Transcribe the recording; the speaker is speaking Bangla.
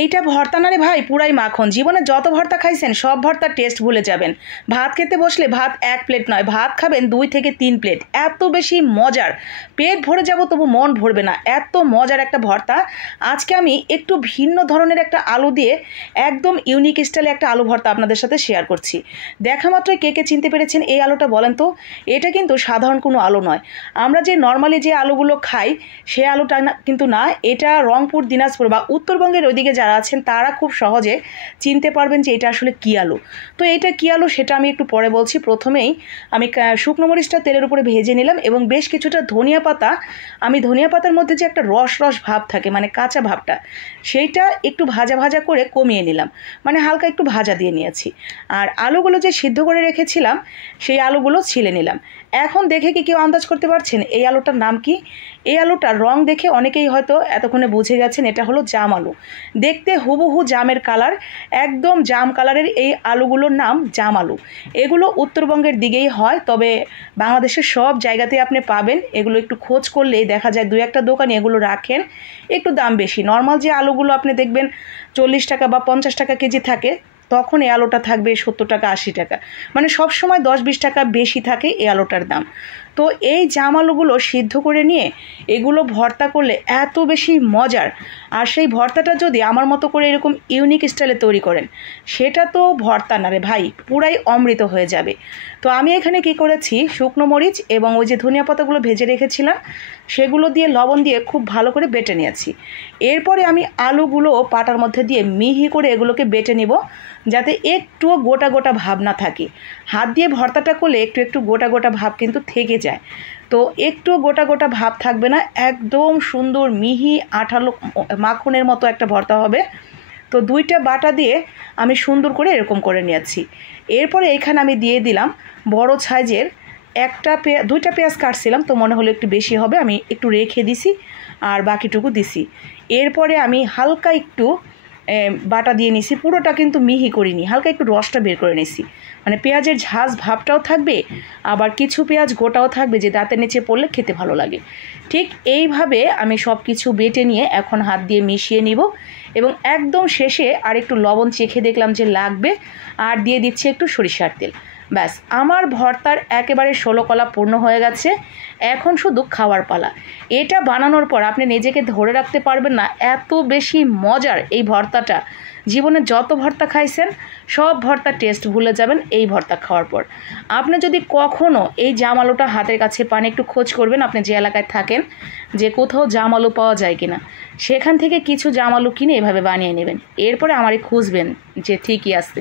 এইটা ভর্তা না রে ভাই, পুরাই মাখন। জীবনে যত ভর্তা খাইছেন সব ভর্তার টেস্ট ভুলে যাবেন। ভাত খেতে বসলে ভাত 1 প্লেট নয়, ভাত খাবেন 2 থেকে 3 প্লেট। এত বেশি মজার, পেট ভরে যাব তবু মন ভরবে না, এত মজার একটা ভর্তা। আজকে আমি একটু ভিন্ন ধরনের একটা আলু দিয়ে একদম ইউনিক স্টাইলে একটা আলু ভর্তা আপনাদের সাথে শেয়ার করছি। দেখা মাত্রই কে কে চিনতে পেরেছেন এই আলুটা বলেন তো? এটা কিন্তু সাধারণ কোনো আলু নয়। আমরা যে নর্মালি যে আলুগুলো খাই সে আলুটা কিন্তু না, এটা রংপুর, দিনাজপুর বা উত্তরবঙ্গের ওইদিকে যারা আছেন তারা খুব সহজে চিনতে পারবেন যে এটা আসলে কী আলু। তো এটা কী আলু সেটা আমি একটু পরে বলছি। প্রথমেই আমি শুকনো মরিচটা তেলের উপরে ভেজে নিলাম এবং বেশ কিছুটা ধনিয়া পাতা, আমি ধনিয়া পাতার মধ্যে যে একটা রস রস ভাব থাকে মানে কাঁচা ভাবটা, সেইটা একটু ভাজা ভাজা করে কমিয়ে নিলাম, মানে হালকা একটু ভাজা দিয়ে নিয়েছি। আর আলুগুলো যে সিদ্ধ করে রেখেছিলাম সেই আলুগুলো ছিলে নিলাম। এখন দেখে কি কেউ আন্দাজ করতে পারছেন এই আলুটার নাম কি? এই আলুটার রং দেখে অনেকেই হয়তো এতক্ষণে বুঝে গেছেন এটা হলো জাম আলু। দেখতে হুবহু জামের কালার, একদম জাম কালারের এই আলুগুলোর নাম জাম আলু। এগুলো উত্তরবঙ্গের দিকেই হয়, তবে বাংলাদেশের সব জায়গাতে আপনি পাবেন। এগুলো একটু খোঁজ করলেই দেখা যায় 2-1টা দোকানে এগুলো রাখেন, একটু দাম বেশি। নর্মাল যে আলুগুলো আপনি দেখবেন 40 টাকা বা 50 টাকা কেজি থাকে, তখন এই আলুটা থাকবে 70 টাকা 80 টাকা, মানে সবসময় 10-20 টাকা বেশি থাকে এই আলুটার দাম। তো এই জাম আলুগুলো সিদ্ধ করে নিয়ে এগুলো ভর্তা করলে এত বেশি মজার। আর সেই ভর্তাটা যদি আমার মতো করে এরকম ইউনিক স্টাইলে তৈরি করেন, সেটা তো ভর্তা না রে ভাই, পুরাই অমৃত হয়ে যাবে। তো আমি এখানে কি করেছি, শুকনো মরিচ এবং ওই যে ধনিয়া পাতাগুলো ভেজে রেখেছিলাম সেগুলো দিয়ে লবণ দিয়ে খুব ভালো করে বেটে নিয়েছি। এরপরে আমি আলুগুলো পাটার মধ্যে দিয়ে মিহি করে এগুলোকে বেটে নেব, যাতে একটুও গোটা গোটা ভাব না থাকে। হাত দিয়ে ভর্তাটা করলে একটু একটু গোটা গোটা ভাব কিন্তু থেকে যায়, তো একটু গোটা গোটা ভাব থাকবে না, একদম সুন্দর মিহি আঠালো মাখনের মতো একটা ভর্তা হবে। তো 2টা বাটা দিয়ে আমি সুন্দর করে এরকম করে নিয়েছি। এরপরে এখানে আমি দিয়ে দিলাম বড় সাইজের 2টা পেঁয়াজ কাটছিলাম, তো মনে হলো একটু বেশি হবে, আমি একটু রেখে দিছি আর বাকিটুকু দিছি। এরপরে আমি হালকা একটু বাটা দিয়ে নিছি, পুরোটা কিন্তু মিহি করিনি, হালকা একটু রসটা বের করে নিছি, মানে পেঁয়াজের ঝাঁজ ভাবটাও থাকবে, আবার কিছু পেঁয়াজ গোটাও থাকবে যে দাঁতের নিচে পড়লে খেতে ভালো লাগে। ঠিক এইভাবে আমি সব কিছু বেটে নিয়ে এখন হাত দিয়ে মিশিয়ে নিব এবং একদম শেষে আর একটু লবণ চেখে দেখলাম যে লাগবে, আর দিয়ে দিচ্ছি একটু সরিষার তেল। ব্যাস, আমার ভর্তার একেবারে 16 কলা পূর্ণ হয়ে গেছে। এখন শুধু খাওয়ার পালা। এটা বানানোর পর আপনি নিজেকে ধরে রাখতে পারবেন না, এত বেশি মজার এই ভর্তাটা। জীবনে যত ভর্তা খাইছেন সব ভর্তার টেস্ট ভুলে যাবেন এই ভর্তা খাওয়ার পর। আপনি যদি কখনও এই জাম আলুটা হাতের কাছে পান, একটু খোঁজ করবেন আপনি যে এলাকায় থাকেন যে কোথাও জাম আলু পাওয়া যায় কিনা, সেখান থেকে কিছু জাম আলু কিনে এভাবে বানিয়ে নেবেন। এরপরে আমারই খুঁজবেন যে ঠিকই আছে।